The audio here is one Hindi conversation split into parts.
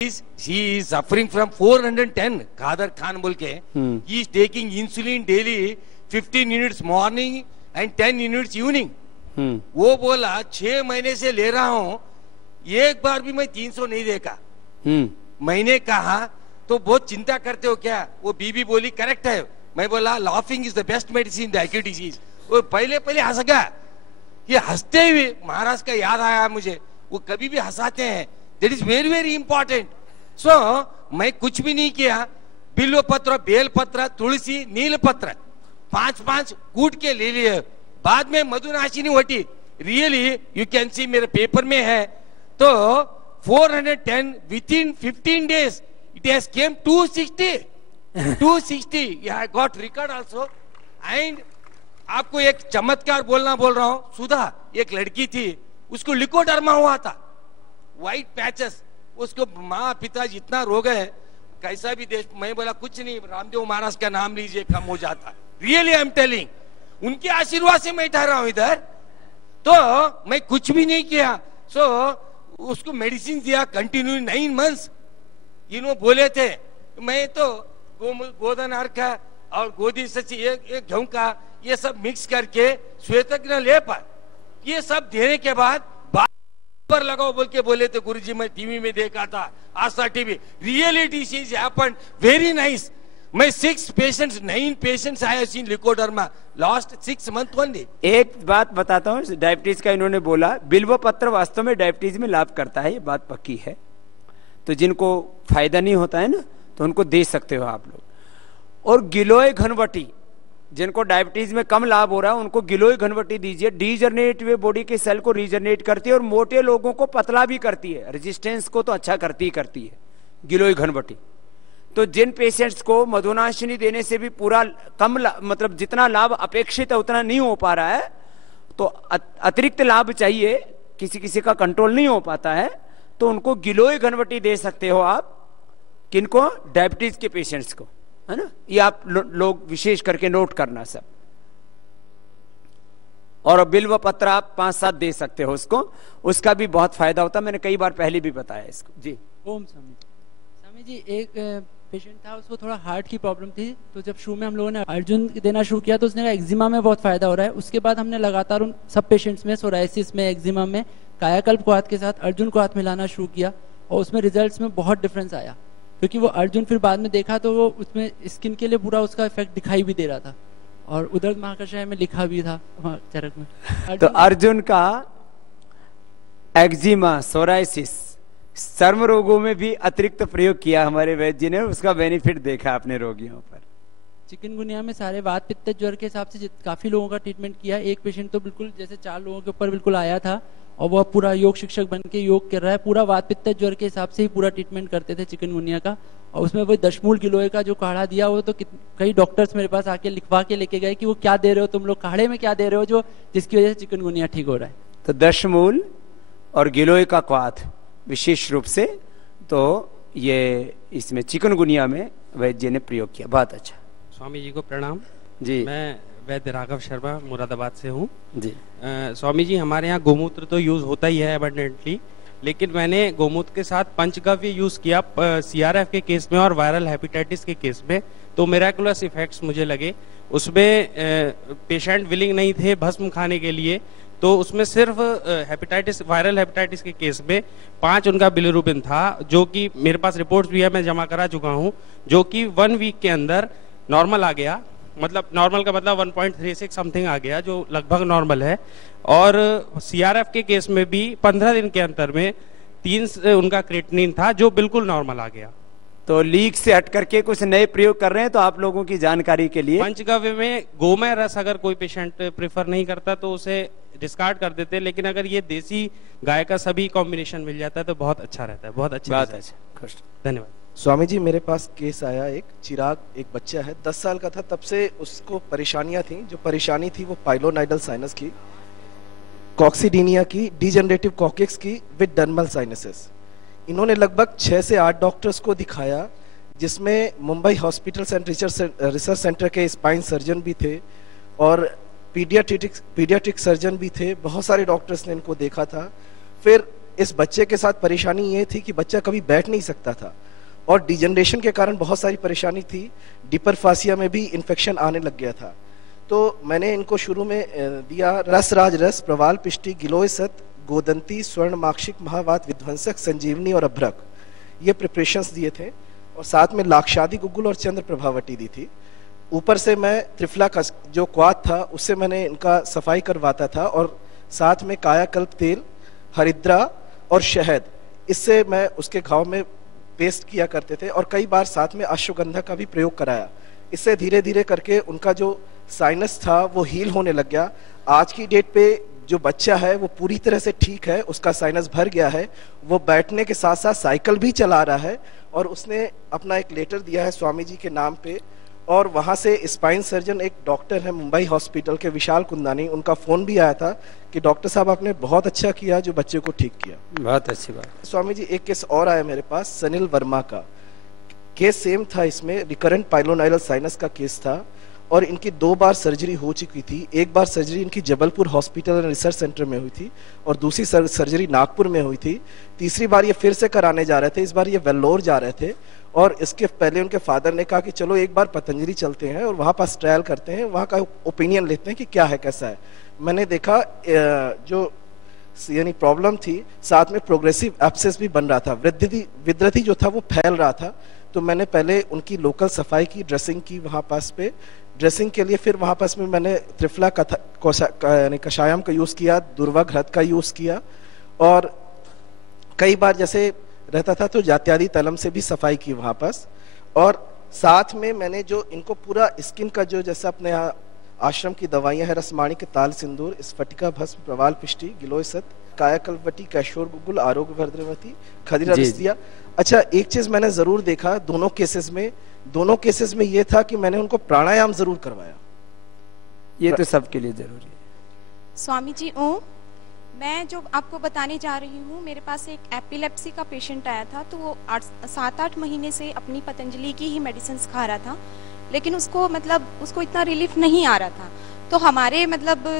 She is suffering from 410 Khadar Khan बोल के he is taking insulin daily 15 units morning and 10 units evening. वो बोला 6 महीने से ले रहा हूँ, एक बार भी मैं 300 नहीं देखा. मैंने कहा तो बहुत चिंता करते हो क्या? वो बीबी बोली करेक्ट है. मैं बोला laughing is the best medicine the acute disease. वो पहले हंस गया. ये हंसते हुए महाराज का याद आया मुझे. वो कभी भी हंसाते हैं. That is very very important. So मैं कुछ भी नहीं किया. बिल्व पत्र, बेल पत्र, तुलसी, नील पत्र 5-5 कूट के ले लिए. बाद में मधुनाशिनी वटी रियली यू कैन सी मेरे पेपर में है. तो 410 within 15 days it has came 260. Yeah, I got record also. And आपको एक चमत्कार बोल रहा हूँ. सुधा एक लड़की थी, उसको लिकोडर्मा हुआ था, व्हाइट पैचेस. उसको माँ पिता जितना रोग है, कैसा भी देश. मैं बोला कुछ नहीं, रामदेव महाराज का नाम लीजिए कम हो जाता. रियली आई एम टेलिंग, उनके आशीर्वाद से मैं ठहरा हूं इधर. तो मैं कुछ भी नहीं किया. सो उसको मेडिसिन दिया कंटिन्यू 9 months. बोले थे मैं तो गोधन अर्क और गोदी सची एक गेहूं का ये सब मिक्स करके श्वेतग्न लेप ये सब देने के बाद पर लगाओ बोल के बोले थे गुरुजी. मैं टीवी में देखा था, Aastha TV. Really disease happened very nice. मैं 9 पेशेंट्स आए in leucoderma last 6 months only. एक बात बताता हूँ, डायबिटीज का इन्होंने बोला बिल्व पत्र वास्तव में डायबिटीज में लाभ करता है, ये बात पक्की है. तो जिनको फायदा नहीं होता है ना, तो उनको दे सकते हो आप लोग. और गिलोय घनवटी, जिनको डायबिटीज में कम लाभ हो रहा है उनको गिलोय घनवटी दीजिए. डीजनरेट वे बॉडी के सेल को रीजनरेट करती है और मोटे लोगों को पतला भी करती है. रेजिस्टेंस को तो अच्छा करती है गिलोय घनवटी. तो जिन पेशेंट्स को मधुनाशिनी देने से भी पूरा कम मतलब जितना लाभ अपेक्षित है उतना नहीं हो पा रहा है, तो अतिरिक्त लाभ चाहिए, किसी का कंट्रोल नहीं हो पाता है, तो उनको गिलोय घनवटी दे सकते हो आप. किनको? डायबिटीज के पेशेंट्स को, है ना. ये आप लोग विशेष करके नोट करना सब. और बिल्व पत्र आप 5-7 दे सकते हो उसको, उसका भी बहुत फायदा होता है. मैंने कई बार पहले भी बताया इसको. जी ओम स्वामी जी. एक पेशेंट था, उसको थोड़ा हार्ट की प्रॉब्लम थी. तो जब शुरू में हम लोगों ने अर्जुन देना शुरू किया तो उसने कहा एक्जिमा में बहुत फायदा हो रहा है. उसके बाद हमने लगातार उन सब पेशेंट्स में, सोराइसिस में, एक्जिमा में, कायाकल्प को हाथ के साथ अर्जुन को हाथ मिलाना शुरू किया. और उसमें रिजल्ट्स में बहुत डिफरेंस आया, क्योंकि वो अर्जुन फिर बाद में देखा तो वो उसमें स्किन के लिए पूरा उसका इफेक्ट दिखाई भी दे रहा था. और उधर महाकर्षय में लिखा भी था चरक में. तो अर्जुन का एक्जिमा, सोराइसिस, चर्म रोगों में भी अतिरिक्त प्रयोग किया हमारे वैद्य जी ने. उसका बेनिफिट देखा अपने रोगियों पर. चिकनगुनिया में सारे वात पित्त ज्वर के हिसाब से काफी लोगों का ट्रीटमेंट किया. एक पेशेंट तो बिल्कुल जैसे 4 लोगों के ऊपर बिल्कुल आया था और वो पूरा योग शिक्षक बन के योग कर रहा है. पूरा वात पित्त ज्वर के हिसाब से ही पूरा ट्रीटमेंट करते थे चिकनगुनिया का. और उसमें वो दशमूल गिलोय का जो काढ़ा दिया, वो तो कई डॉक्टर्स मेरे पास आके लिखवा के लेके गए कि वो क्या दे रहे हो तुम लोग, काढ़े में क्या दे रहे हो जो जिसकी वजह से चिकनगुनिया ठीक हो रहा है. तो दशमूल और गिलोय का क्वाथ विशेष रूप से तो ये इसमें चिकनगुनिया में वैद्य जी ने प्रयोग किया. बहुत अच्छा. स्वामी जी को प्रणाम जी. मैं वैद्य राघव शर्मा मुरादाबाद से हूँ जी. स्वामी जी, हमारे यहाँ गोमूत्र तो यूज होता ही है एबंडेंटली, लेकिन मैंने गोमूत्र के साथ पंचगव्य यूज किया CRF के केस में और वायरल हेपेटाइटिस के केस में. तो मिराकुलस इफेक्ट्स मुझे लगे. उसमें पेशेंट विलिंग नहीं थे भस्म खाने के लिए, तो उसमें सिर्फ हेपेटाइटिस, वायरल हेपेटाइटिस के केस में 5 उनका बिलिरुबिन था, जो कि मेरे पास रिपोर्ट्स भी है, मैं जमा करा चुका हूँ, जो कि 1 वीक के अंदर नॉर्मल आ गया. मतलब नॉर्मल का मतलब 1.36 समथिंग आ गया, जो लगभग नॉर्मल है. और CRF के केस में भी 15 दिन के अंतर में 3 उनका क्रेटिनिन था, जो बिल्कुल नॉर्मल आ गया. तो लीक से हट करके कुछ नए प्रयोग कर रहे हैं, तो आप लोगों की जानकारी के लिए. पंचगव्य में गोमय रस अगर कोई पेशेंट प्रेफर नहीं करता तो उसे डिस्कार्ड कर देते हैं, लेकिन अगर ये देसी गाय का सभी कॉम्बिनेशन मिल जाता है तो बहुत अच्छा रहता है. बहुत अच्छा. धन्यवाद. स्वामी जी, मेरे पास केस आया एक चिराग, एक बच्चा है, 10 साल का था. तब से उसको परेशानियां थी. जो परेशानी थी वो पाइलोनाइडल साइनस की, कॉक्सीडीनिया की, डीजनरेटिव कॉकेक्स की विद डर्मल साइनसेस. इन्होंने लगभग 6 से 8 डॉक्टर्स को दिखाया, जिसमें Mumbai hospitals and research centre के स्पाइन सर्जन भी थे और पीडियाट्रिक सर्जन भी थे. बहुत सारे डॉक्टर्स ने इनको देखा था. फिर इस बच्चे के साथ परेशानी ये थी कि बच्चा कभी बैठ नहीं सकता था और डिजनरेशन के कारण बहुत सारी परेशानी थी। डिपरफासिया में भी इन्फेक्शन आने लग गया था। तो मैंने इनको शुरू में दिया रस राज रस, प्रवाल पिष्टि, गिलोय सत, गोदंती, स्वर्ण माक्षिक, महावात, विध्वंसक, संजीवनी और अभ्रक, ये प्रिपरेशंस दिए थे। और साथ में लाक्षादि गुग्गुल और चंद्र प्रभावटी दी थी। ऊपर से मैं त्रिफला का जो क्वाथ था उससे मैंने इनका सफाई करवाता था और साथ में कायाकल्प तेल, हरिद्रा और शहद, इससे मैं उसके घाव में पेस्ट किया करते थे और कई बार साथ में अश्वगंधा का भी प्रयोग कराया। इससे धीरे धीरे करके उनका जो साइनस था वो हील होने लग गया। आज की डेट पे जो बच्चा है वो पूरी तरह से ठीक है, उसका साइनस भर गया है, वो बैठने के साथ साथ साइकिल भी चला रहा है और उसने अपना एक लेटर दिया है स्वामी जी के नाम पे। और वहाँ से स्पाइन सर्जन एक डॉक्टर है मुंबई हॉस्पिटल के, विशाल कुंदानी, उनका फ़ोन भी आया था कि डॉक्टर साहब आपने बहुत अच्छा किया जो बच्चे को ठीक किया। बहुत अच्छी बात। स्वामी जी एक केस और आया मेरे पास, सनिल वर्मा का केस सेम था। इसमें रिकरेंट पाइलोनाइडल साइनस का केस था और इनकी 2 बार सर्जरी हो चुकी थी। एक बार सर्जरी इनकी Jabalpur hospital and research centre में हुई थी और दूसरी सर्जरी नागपुर में हुई थी। तीसरी बार ये फिर से कराने जा रहे थे, इस बार ये वेल्लोर जा रहे थे और इसके पहले उनके फादर ने कहा कि चलो एक बार पतंजलि चलते हैं और वहाँ पास ट्रायल करते हैं, वहाँ का ओपिनियन लेते हैं कि क्या है कैसा है। मैंने देखा जो यानी प्रॉब्लम थी, साथ में प्रोग्रेसिव एब्सेस भी बन रहा था, विद्रथी जो था वो फैल रहा था। तो मैंने पहले उनकी लोकल सफाई की, ड्रेसिंग की वहाँ पास पे, ड्रेसिंग के लिए फिर वहाँ पास में मैंने त्रिफला यानी कषायम का यूज़ किया, दुर्वा घृत का यूज़ किया और कई बार जैसे रहता था तो जात्यादि तलम से भी सफाई की वहाँ पास। और साथ में मैंने जो इनको पूरा स्किन का जो जैसा अपने यहाँ आश्रम की दवाइयाँ है, रसमाणी के ताल सिंदूर, स्फटिका भस्म, प्रवाल पिष्टि, गिलोय सत, कायाकल्पवटी, कैशोर गुग्गुल, आरोग्य वर्धनवती, खदीरा रस दिया। अच्छा, एक चीज मैंने जरूर देखा दोनों केसेस में ये था कि मैंने उनको प्राणायाम जरूर करवाया। ये तो सबके लिए जरूरी है। स्वामी जी मैं जो आपको बताने जा रही हूँ, मेरे पास एक एपिलेप्सी का पेशेंट आया था। तो वो 7-8 महीने से अपनी पतंजलि की ही मेडिसिन खा रहा था, लेकिन उसको इतना रिलीफ नहीं आ रहा था। तो हमारे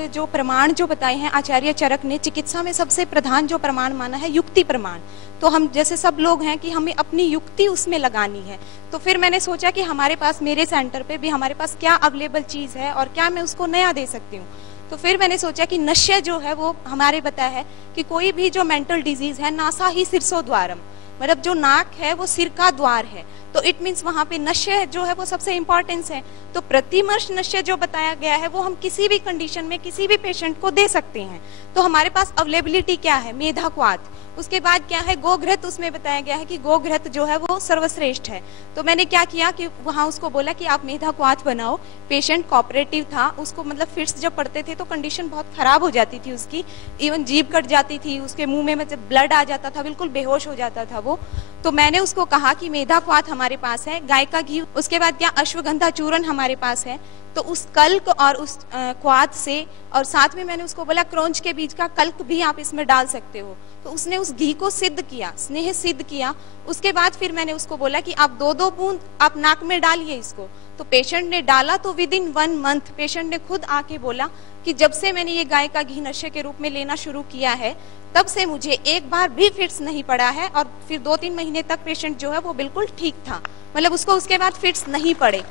जो प्रमाण जो बताए हैं आचार्य चरक ने, चिकित्सा में सबसे प्रधान जो प्रमाण माना है युक्ति प्रमाण। तो हम जैसे सब लोग हैं कि हमें अपनी युक्ति उसमें लगानी है। तो फिर मैंने सोचा कि हमारे पास, मेरे सेंटर पे भी हमारे पास क्या अवेलेबल चीज़ है और क्या मैं उसको नया दे सकती हूँ। तो फिर मैंने सोचा कि नश्य जो है वो हमारे बताया है कि कोई भी जो मेंटल डिजीज है, नासा ही सिरसो द्वारम, मतलब जो नाक है वो सिर का द्वार है। तो इट मीन्स वहाँ पे नश्य जो है वो सबसे इम्पोर्टेंस है। तो प्रतिमर्श नश्य जो बताया गया है वो हम किसी भी कंडीशन में किसी भी पेशेंट को दे सकते हैं। तो हमारे पास अवेलेबिलिटी क्या है, मेधा क्वाथ, उसके बाद क्या है गोघृत, उसमें बताया गया है कि गोघृत जो है वो सर्वश्रेष्ठ है। तो मैंने क्या किया कि वहाँ उसको बोला कि आप मेधा क्वाथ बनाओ। पेशेंट कोऑपरेटिव था, उसको फिट्स जब पड़ते थे तो कंडीशन बहुत खराब हो जाती थी उसकी, इवन जीभ कट जाती थी, उसके मुंह में जब ब्लड आ जाता था बिल्कुल बेहोश हो जाता था वो। तो मैंने उसको कहा कि मेधा क्वाथ हमारे पास है, गाय का घी, उसके बाद क्या अश्वगंधा चूर्ण हमारे पास है। तो उस कल्क और उस क्वाथ से, और साथ में मैंने उसको बोला क्रौंच के बीज का कल्क भी आप इसमें डाल सकते हो। तो उसने उस घी को सिद्ध किया, स्नेह सिद्ध किया। उसके बाद फिर मैंने उसको बोला कि आप 2-2 बूंद आप नाक में डालिए इसको। तो पेशेंट ने डाला तो विद इन 1 मंथ पेशेंट ने खुद आके बोला कि जब से मैंने ये गाय का घी नशे के रूप में लेना शुरू किया है तब से मुझे एक बार भी फिट्स नहीं पड़ा है। और फिर 2-3 महीने तक पेशेंट जो है वो बिल्कुल ठीक था, मतलब उसको उसके बाद फिट्स नहीं पड़े।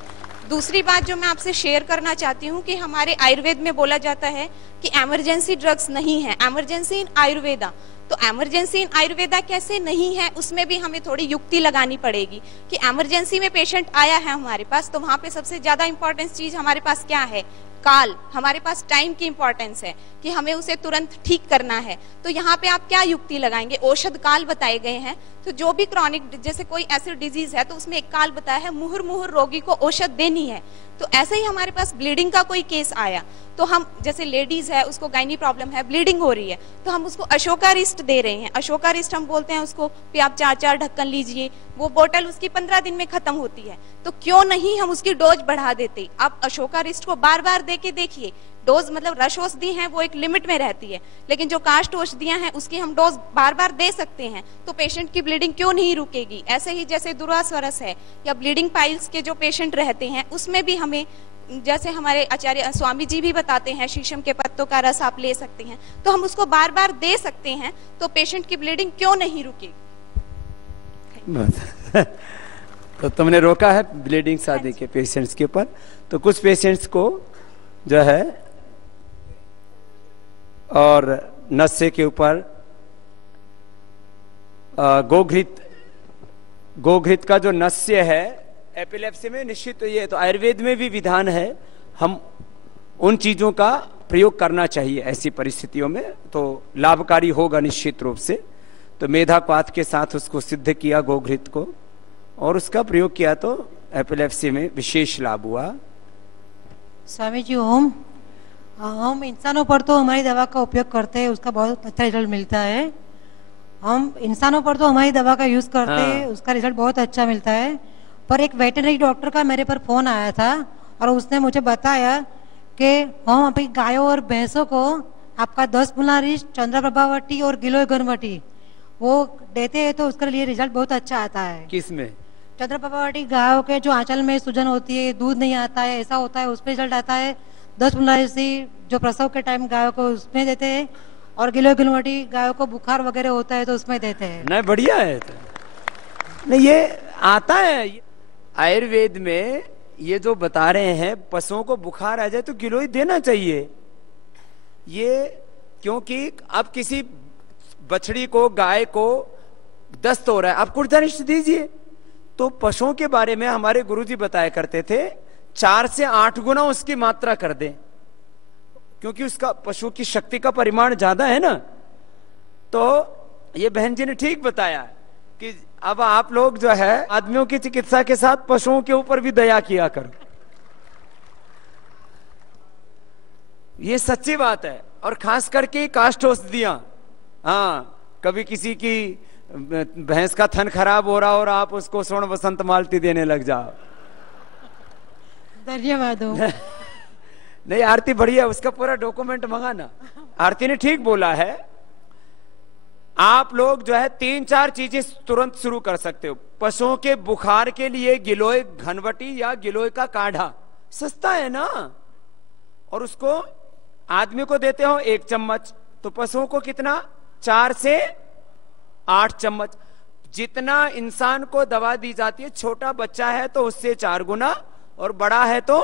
दूसरी बात जो मैं आपसे शेयर करना चाहती हूँ कि हमारे आयुर्वेद में बोला जाता है कि इमरजेंसी ड्रग्स नहीं है, इमरजेंसी इन आयुर्वेदा। तो इमरजेंसी इन आयुर्वेदा कैसे नहीं है, उसमें भी हमें थोड़ी युक्ति लगानी पड़ेगी कि इमरजेंसी में पेशेंट आया है हमारे पास, तो वहाँ पे सबसे ज्यादा इंपॉर्टेंस चीज हमारे पास क्या है, काल, हमारे पास टाइम की इंपॉर्टेंस है कि हमें उसे तुरंत ठीक करना है। तो यहाँ पे आप क्या युक्ति लगाएंगे, औषध काल बताए गए हैं। तो जो भी क्रॉनिक, जैसे कोई ऐसी डिजीज है तो उसमें एक काल बताया है, मुहुर्मुहुर रोगी को औषध देनी है। तो ऐसे ही हमारे पास ब्लीडिंग का कोई केस आया तो हम, जैसे लेडीज है उसको गायनी प्रॉब्लम है, ब्लीडिंग हो रही है, तो हम उसको अशोकारिष्ट दे रहे हैं। अशोकारिष्ट हम बोलते हैं उसको कि आप 4-4 ढक्कन लीजिए, वो बोतल उसकी 15 दिन में खत्म होती है। तो क्यों नहीं हम उसकी डोज बढ़ा देते। आप अशोकारिष्ट को बार बार दे के देखिए, डोज मतलब रस औषधि है वो एक लिमिट में रहती है, लेकिन जो कास्ट औषधियां हैं उसकी हम डोज बार बार दे सकते हैं, तो पेशेंट की ब्लीडिंग क्यों नहीं रुकेगी। ऐसे ही जैसे दुर्वासवरस है या ब्लीडिंग पाइल्स के जो पेशेंट रहते हैं उसमें भी हमें, जैसे हमारे आचार्य स्वामी जी भी बताते हैं, शीशम के पत्तों का रस आप ले सकते हैं, तो हम उसको बार बार दे सकते हैं, तो पेशेंट की ब्लीडिंग क्यों नहीं रुकेगी। तो तुमने रोका है ब्लीडिंग शादी के पेशेंट्स के ऊपर। तो कुछ पेशेंट्स को जो है और नशे के ऊपर गोघृत का जो नस्य है एपिलेप्सी में निश्चित तो ये तो आयुर्वेद में भी विधान है, हम उन चीजों का प्रयोग करना चाहिए ऐसी परिस्थितियों में, तो लाभकारी होगा निश्चित रूप से। तो मेधाक्वाथ के साथ उसको सिद्ध किया गोघृत को और उसका प्रयोग किया तो एपिलेप्सी में विशेष लाभ हुआ। स्वामी जी ओम, हम इंसानों पर तो हमारी दवा का उपयोग करते हैं, उसका बहुत अच्छा रिजल्ट मिलता है। हम इंसानों पर तो हमारी दवा का यूज करते हैं, उसका रिजल्ट बहुत अच्छा मिलता है। पर एक वेटरनरी डॉक्टर का मेरे पर फोन आया था और उसने मुझे बताया कि हम अभी गायों और भैंसों को आपका 10 मुलारिश, चंद्रप्रभावटी और गिलोय घनवटी वो देते हैं, तो उसके लिए रिजल्ट बहुत अच्छा आता है। किसमें? चंद्रप्रभावटी गायों के जो आंचल में सूजन होती है, दूध नहीं आता है, ऐसा होता है, उसमें रिजल्ट आता है। 10 मुलारिशी जो प्रसव के टाइम गायों को उसमें देते हैं, और गिलोय घनवटी गायों को बुखार वगैरह होता है तो उसमें देते हैं। नहीं बढ़िया है तो। नहीं ये आता है आयुर्वेद में, ये जो बता रहे हैं पशुओं को बुखार आ जाए तो गिलोय देना चाहिए ये, क्योंकि अब किसी बछड़ी को, गाय को दस्त हो रहा है, आप कुर्तानिष्ठ दीजिए। तो पशुओं के बारे में हमारे गुरुजी बताया करते थे 4 से 8 गुना उसकी मात्रा कर दें, क्योंकि उसका पशु की शक्ति का परिमाण ज्यादा है ना। तो ये बहन जी ने ठीक बताया कि अब आप लोग जो है आदमियों की चिकित्सा के साथ पशुओं के ऊपर भी दया किया करो, ये सच्ची बात है। और खास करके काष्ठ औषधियां, हाँ, कभी किसी की भैंस का थन खराब हो रहा और आप उसको स्वर्ण वसंत मालती देने लग जाओ, धन्यवाद। नहीं आरती बढ़िया, उसका पूरा डॉक्यूमेंट मंगाना। आरती ने ठीक बोला है, आप लोग जो है 3-4 चीजें तुरंत शुरू कर सकते हो। पशुओं के बुखार के लिए गिलोय घनवटी या गिलोय का काढ़ा सस्ता है ना, और उसको आदमी को देते हो 1 चम्मच, तो पशुओं को कितना 4 से 8 चम्मच। जितना इंसान को दवा दी जाती है, छोटा बच्चा है तो उससे 4 गुना और बड़ा है तो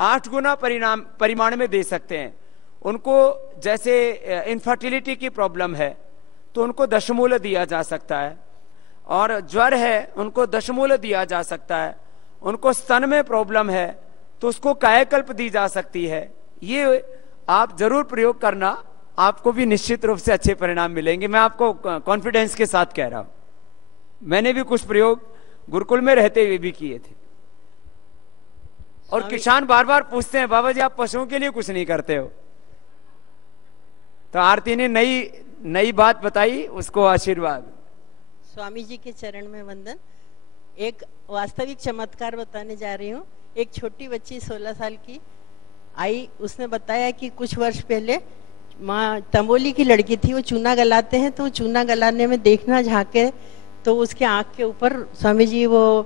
8 गुना परिमाण में दे सकते हैं। उनको जैसे इनफर्टिलिटी की प्रॉब्लम है तो उनको दशमूल दिया जा सकता है, और ज्वर है उनको दशमूल दिया जा सकता है। उनको स्तन में प्रॉब्लम है तो उसको कायाकल्प दी जा सकती है। ये आप जरूर प्रयोग करना, आपको भी निश्चित रूप से अच्छे परिणाम मिलेंगे। मैं आपको कॉन्फिडेंस के साथ कह रहा हूं, मैंने भी कुछ प्रयोग गुरुकुल में रहते हुए भी किए थे। और किसान बार बार पूछते हैं बाबा जी आप पशुओं के लिए कुछ नहीं करते हो, तो आरती ने नई बात बताई, उसको आशीर्वाद। स्वामी जी के चरण में वंदन। एक वास्तविक चमत्कार बताने जा रही हूँ। एक छोटी बच्ची 16 साल की आई, उसने बताया कि कुछ वर्ष पहले माँ तंबोली की लड़की थी, वो चूना गलाते हैं, तो चूना गलाने में देखना झांके तो उसके आँख के ऊपर स्वामी जी वो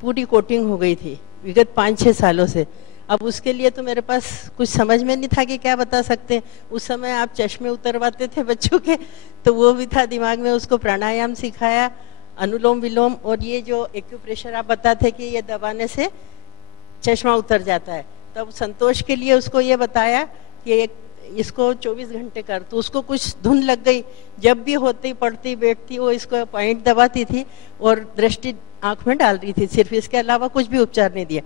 पूरी कोटिंग हो गई थी विगत 5-6 सालों से। अब उसके लिए तो मेरे पास कुछ समझ में नहीं था कि क्या बता सकते हैं। उस समय आप चश्मे उतरवाते थे बच्चों के, तो वो भी था दिमाग में, उसको प्राणायाम सिखाया, अनुलोम विलोम, और ये जो एक्यूप्रेशर आप बताते कि ये दबाने से चश्मा उतर जाता है। तब संतोष के लिए उसको ये बताया कि इसको 24 घंटे कर, तो उसको कुछ धुन लग गई। जब भी होती पड़ती बैठती वो इसको पॉइंट दबाती थी और दृष्टि आंख में डाल रही थी, सिर्फ इसके अलावा कुछ भी उपचार नहीं दिया।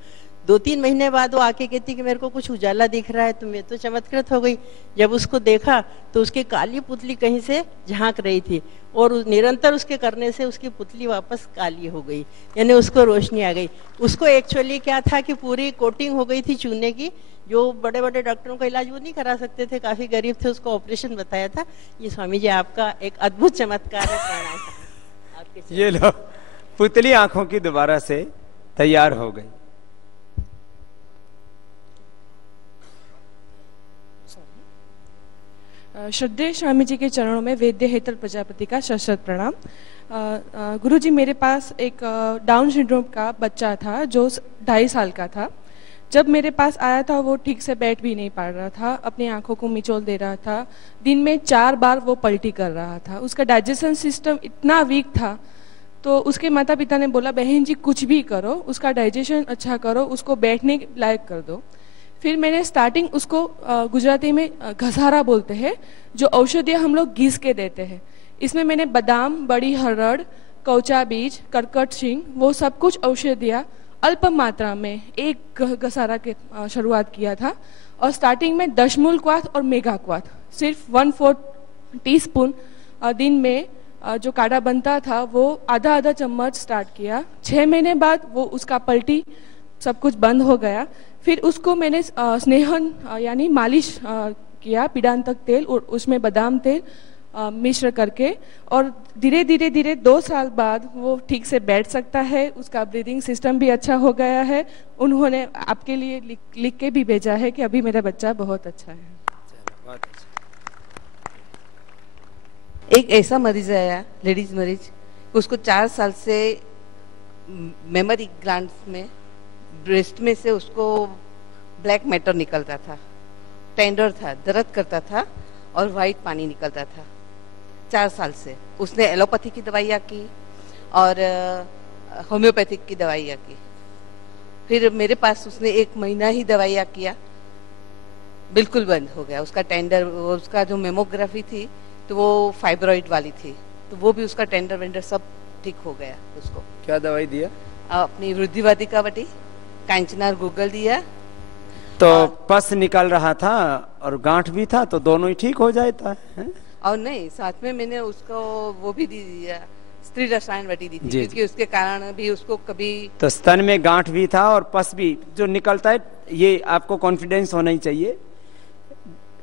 2-3 महीने बाद वो आके कहती कि मेरे को कुछ उजाला दिख रहा है, तो मैं तो चमत्कृत हो गई। जब उसको देखा तो उसकी काली पुतली कहीं से झांक रही थी, और निरंतर उसके करने से उसकी पुतली वापस काली हो गई, यानी उसको रोशनी आ गई। उसको एक्चुअली क्या था कि पूरी कोटिंग हो गई थी चूने की, जो बड़े बड़े डॉक्टरों का इलाज वो नहीं करा सकते थे, काफी गरीब थे, उसको ऑपरेशन बताया था। ये स्वामी जी आपका एक अद्भुत चमत्कार है, प्रणाम आपके। ये लो, पुतली आंखों की दोबारा से तैयार हो गई। श्रद्धेय स्वामी जी के चरणों में वैद्य हेतल प्रजापति का शत प्रणाम। गुरु जी, मेरे पास एक डाउन सिंड्रोम का बच्चा था जो 2.5 साल का था। जब मेरे पास आया था वो ठीक से बैठ भी नहीं पा रहा था, अपनी आंखों को मिचोल दे रहा था, दिन में 4 बार वो पलटी कर रहा था। उसका डाइजेशन सिस्टम इतना वीक था, तो उसके माता पिता ने बोला बहन जी कुछ भी करो, उसका डाइजेशन अच्छा करो, उसको बैठने लायक कर दो। फिर मैंने स्टार्टिंग उसको गुजराती में घसारा बोलते हैं, जो औषधियाँ हम लोग घिस के देते हैं। इसमें मैंने बादाम, बड़ी हरड़, कौचा बीज, करकट सिंह, वो सब कुछ औषधियाँ अल्प मात्रा में एक घसारा के शुरुआत किया था। और स्टार्टिंग में दशमूल क्वाथ और मेगा क्वाथ सिर्फ 1/4 टीस्पून दिन में जो काढ़ा बनता था वो आधा चम्मच स्टार्ट किया। 6 महीने बाद वो उसका पलटी सब कुछ बंद हो गया। फिर उसको मैंने स्नेहन यानी मालिश किया, पीड़ांतक तेल और उसमें बादाम तेल मिश्र करके, और धीरे धीरे 2 साल बाद वो ठीक से बैठ सकता है, उसका ब्रीदिंग सिस्टम भी अच्छा हो गया है। उन्होंने आपके लिए लिख के भी भेजा है कि अभी मेरा बच्चा बहुत अच्छा है। एक ऐसा मरीज आया, लेडीज मरीज, उसको 4 साल से मेमोरी ग्लैंड्स में, ब्रेस्ट में से उसको ब्लैक मैटर निकलता था, टेंडर था, दर्द करता था और वाइट पानी निकलता था। 4 साल से उसने एलोपैथी की दवाइयाँ की और होम्योपैथिक की दवाइयाँ की। फिर मेरे पास उसने 1 महीना ही दवाइयाँ किया, बिल्कुल बंद हो गया उसका टेंडर। उसका जो मेमोग्राफी थी तो वो फाइब्रॉइड वाली थी, तो वो भी उसका टेंडर वेंडर सब ठीक हो गया। उसको क्या दवाई दिया? अपनी वृद्धिवादी का बटी कांचनार गूगल दिया। तो पस निकल रहा था और गांठ भी था, तो दोनों ही ठीक हो जाता है। और नहीं, साथ में मैंने उसको वो भी दी दिया, स्त्री रसायन बटी दी थी, क्योंकि उसके कारण भी उसको कभी तो स्तन में गांठ भी था और पस भी जो निकलता है, ये आपको कॉन्फिडेंस होना ही चाहिए।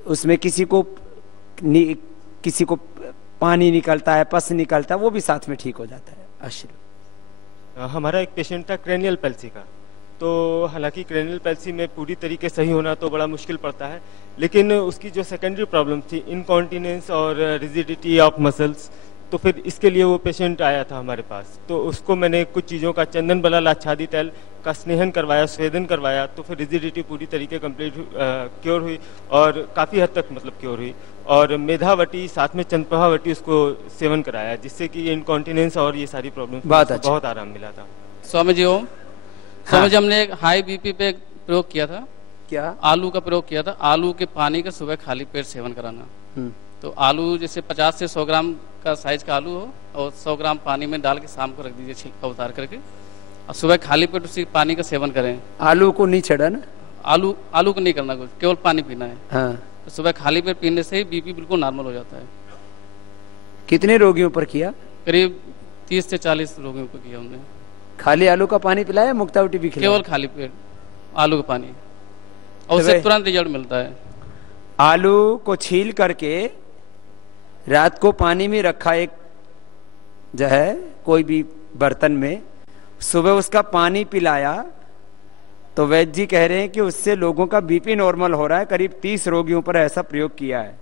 उसमें किसी को पानी निकलता है, पस निकलता है, वो भी साथ में ठीक हो जाता है। आशीर्वाद। हमारा एक पेशेंट था क्रेनियल पैल्सी का, तो हालांकि क्रेनियल पैल्सी में पूरी तरीके सही होना तो बड़ा मुश्किल पड़ता है, लेकिन उसकी जो सेकेंडरी प्रॉब्लम थी इनकॉन्टिनेंस और रिजिडिटी ऑफ मसल्स, तो फिर इसके लिए वो पेशेंट आया था हमारे पास। तो उसको मैंने कुछ चीज़ों का चंदन बलाल आच्छादी तेल का स्नेहन करवाया, स्वेदन करवाया, तो फिर रिजिडिटी पूरी तरीके कंप्लीट क्योर हुई और काफ़ी हद तक मतलब क्योर हुई। और मेधावटी साथ में चंद्रप्रभावटी उसको सेवन कराया, जिससे कि इनकॉन्टिनेंस और ये सारी प्रॉब्लम बहुत आराम मिला था। स्वामी जी ओम। स्वामी जी, हमने एक हाई बीपी पे प्रयोग किया था। क्या? आलू का प्रयोग किया था। आलू के पानी का सुबह खाली पेट सेवन कराना। तो आलू जैसे 50 से 100 ग्राम का साइज का आलू हो और 100 ग्राम पानी में डाल के शाम को रख दीजिए छिलका उतार करके, और सुबह खाली पेट उसी पानी का सेवन करें। आलू को नहीं छड़ा ना? आलू को नहीं करना कुछ, केवल पानी पीना है। हाँ। तो सुबह खाली पेट पीने से ही बीपी बिल्कुल नॉर्मल हो जाता है। कितने रोगियों पर किया? करीब 30 से 40 रोगियों को किया हमने। खाली आलू का पानी पिलाया, मुक्तावटी भी खिलाया? केवल खाली पेट आलू का पानी, और उससे तुरंत रिजल्ट मिलता है। आलू को छील करके रात को पानी में रखा, एक जो है कोई भी बर्तन में, सुबह उसका पानी पिलाया, तो वैद्य जी कह रहे हैं कि उससे लोगों का बीपी नॉर्मल हो रहा है। करीब 30 रोगियों पर ऐसा प्रयोग किया है,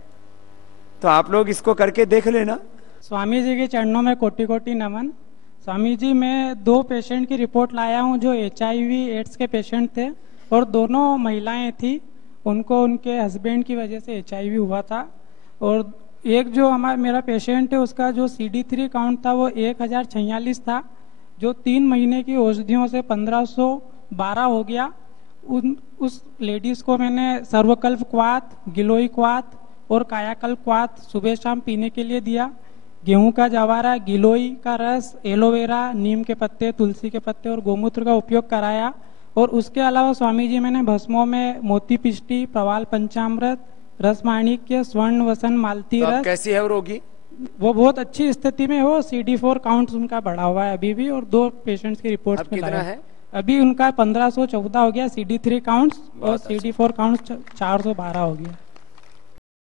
तो आप लोग इसको करके देख लेना। स्वामी जी के चरणों में कोटि कोटि नमन। स्वामी जी, मैं 2 पेशेंट की रिपोर्ट लाया हूं जो HIV एड्स के पेशेंट थे, और दोनों महिलाएं थी। उनको उनके हस्बैंड की वजह से HIV हुआ था। और एक जो मेरा पेशेंट है, उसका जो CD3 काउंट था वो 1046 था, जो 3 महीने की औषधियों से 1512 हो गया। उस लेडीज को मैंने सर्वकल्प क्वाथ, गिलोई क्वाथ और कायाकल्प क्वाथ सुबह शाम पीने के लिए दिया। गेहूं का जवारा, गिलोई का रस, एलोवेरा, नीम के पत्ते, तुलसी के पत्ते और गोमूत्र का उपयोग कराया। और उसके अलावा स्वामी जी, मैंने भस्मों में मोती पिष्टी, प्रवाल पंचामृत, रस माणिक्य, स्वर्ण वसन, मालती रस। कैसी है वो रोगी? वो बहुत अच्छी स्थिति में हो। CD4 काउंट उनका बढ़ा हुआ है अभी भी, और 2 पेशेंट्स की रिपोर्ट में लाया है। अभी उनका 1514 हो गया CD3 काउंट्स, और CD4 काउंट्स 412 हो गया।